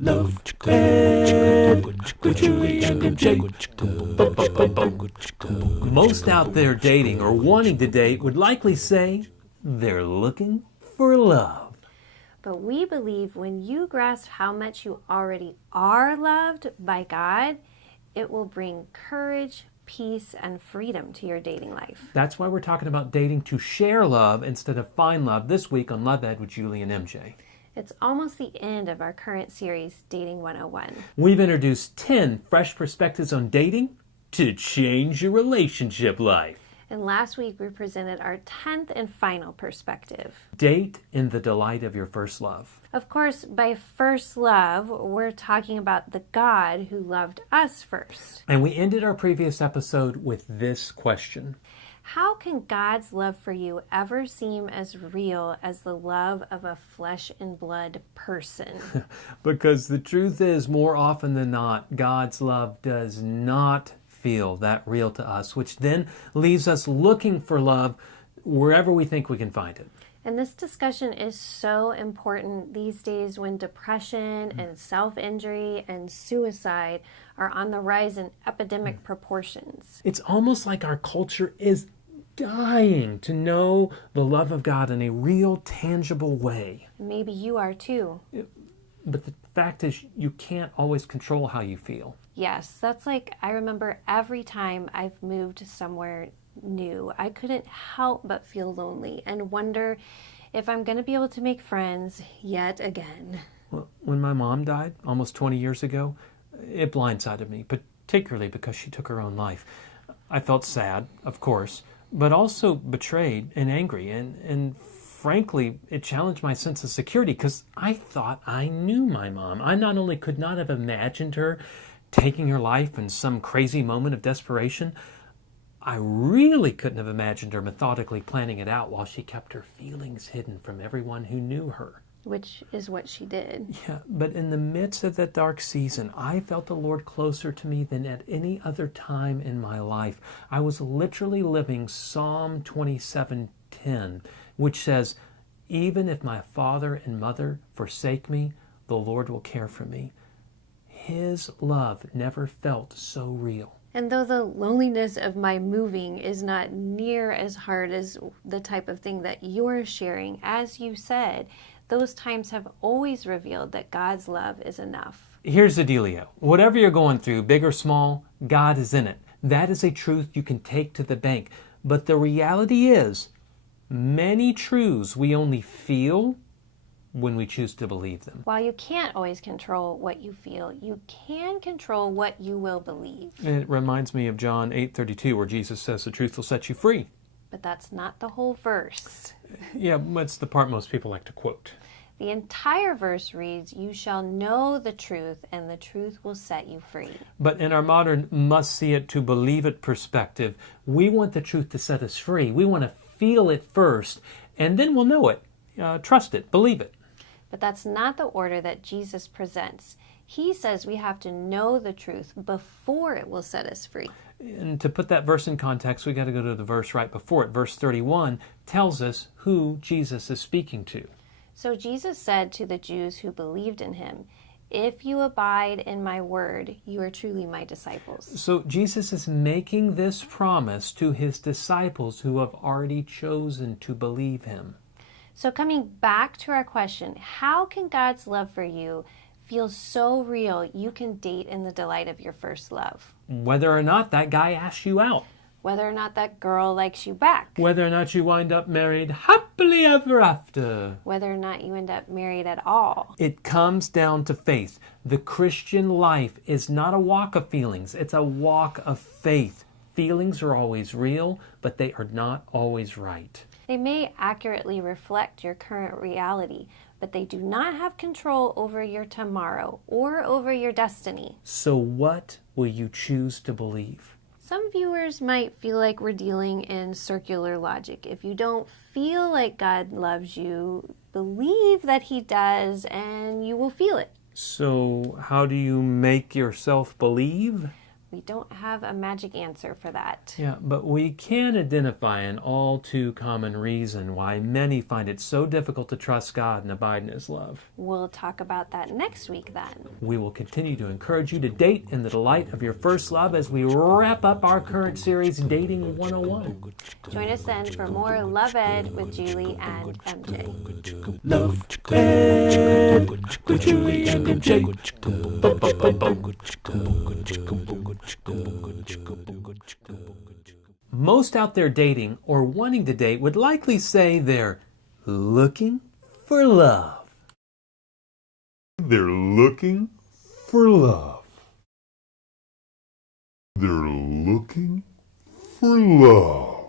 Love Ed with Julie and Jake. Most out there dating or wanting to date would likely say they're looking for love. But we believe when you grasp how much you already are loved by God, it will bring courage, peace, and freedom to your dating life. That's why we're talking about dating to share love instead of find love this week on Love Ed with Julie and MJ. It's almost the end of our current series, Dating 101. We've introduced 10 fresh perspectives on dating to change your relationship life. And last week we presented our 10th and final perspective. Date in the delight of your first love. Of course, by first love, we're talking about the God who loved us first. And we ended our previous episode with this question. How can God's love for you ever seem as real as the love of a flesh and blood person? Because the truth is, more often than not, God's love does not feel that real to us, which then leaves us looking for love wherever we think we can find it. And this discussion is so important these days when depression and self-injury and suicide are on the rise in epidemic proportions. It's almost like our culture is dying to know the love of God in a real, tangible way. Maybe you are too. But the fact is, you can't always control how you feel. Yes, that's like, I remember every time I've moved somewhere new, I couldn't help but feel lonely and wonder if I'm going to be able to make friends yet again. Well, when my mom died almost 20 years ago, it blindsided me, particularly because she took her own life. I felt sad, of course, but also betrayed and angry, and frankly, it challenged my sense of security because I thought I knew my mom. I not only could not have imagined her taking her life in some crazy moment of desperation, I really couldn't have imagined her methodically planning it out while she kept her feelings hidden from everyone who knew her. Which is what she did. Yeah, but in the midst of that dark season, I felt the Lord closer to me than at any other time in my life. I was literally living Psalm 27:10, which says, "Even if my father and mother forsake me, the Lord will care for me." His love never felt so real. And though the loneliness of my moving is not near as hard as the type of thing that you're sharing, as you said, those times have always revealed that God's love is enough. Here's the dealio. Whatever you're going through, big or small, God is in it. That is a truth you can take to the bank. But the reality is, many truths we only feel when we choose to believe them. While you can't always control what you feel, you can control what you will believe. It reminds me of John 8:32, where Jesus says the truth will set you free. But that's not the whole verse. Yeah, that's the part most people like to quote. The entire verse reads, "You shall know the truth, and the truth will set you free." But in our modern must see it to believe it perspective, we want the truth to set us free. We want to feel it first, and then we'll know it, trust it, believe it. But that's not the order that Jesus presents. He says we have to know the truth before it will set us free. And to put that verse in context, we got to go to the verse right before it. Verse 31 tells us who Jesus is speaking to. So Jesus said to the Jews who believed in him, "If you abide in my word, you are truly my disciples." So Jesus is making this promise to his disciples who have already chosen to believe him. So coming back to our question, how can God's love for you feel so real you can date in the delight of your first love? Whether or not that guy asks you out. Whether or not that girl likes you back. Whether or not you wind up married happily ever after. Whether or not you end up married at all. It comes down to faith. The Christian life is not a walk of feelings. It's a walk of faith. Feelings are always real, but they are not always right. They may accurately reflect your current reality, but they do not have control over your tomorrow or over your destiny. So what will you choose to believe? Some viewers might feel like we're dealing in circular logic. If you don't feel like God loves you, believe that he does and you will feel it. So how do you make yourself believe? We don't have a magic answer for that. Yeah, but we can identify an all too common reason why many find it so difficult to trust God and abide in His love. We'll talk about that next week then. We will continue to encourage you to date in the delight of your first love as we wrap up our current series, Dating 101. Join us then for more Love Ed with Julie and MJ. Love Ed with Julie and MJ. Most out there dating or wanting to date would likely say they're looking for love. They're looking for love. They're looking for love.